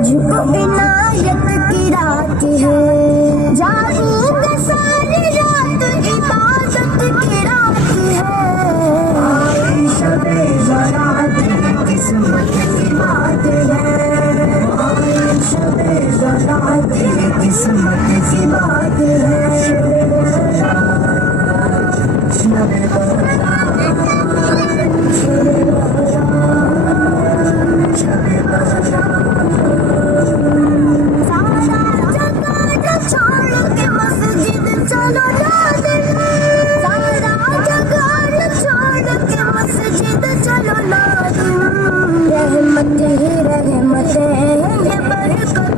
मुझको इनायत की रात है, जागूंगा सारी रात, इबादत की रात है। आई शबे बारात किस्मत की बात है, आई शबे बारात किस्मत की बात है। शबे बारात, शबे बारात, शबे बारात, शबे बारात। चलो लादिन, सारा जगार छोड़ के मस्जिद चलो लादिन। रहमत ही रहमत है, ये बरकत